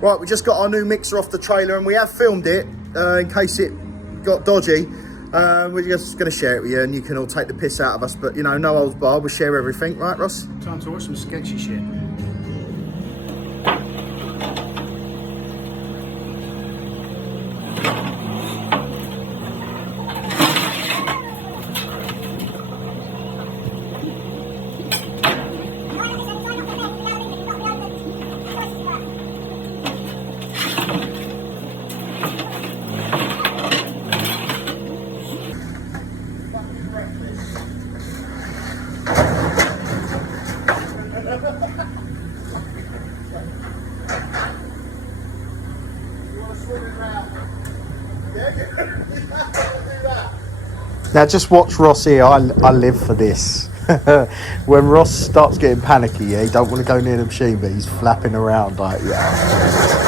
Right, we just got our new mixer off the trailer and we have filmed it in case it got dodgy. We're just going to share it with you and you can all take the piss out of us, but you know, no holds barred, we share everything, right Ross? Time to watch some sketchy shit. Now just watch Ross here, I live for this. When Ross starts getting panicky, yeah, he don't want to go near the machine, but he's flapping around like, yeah.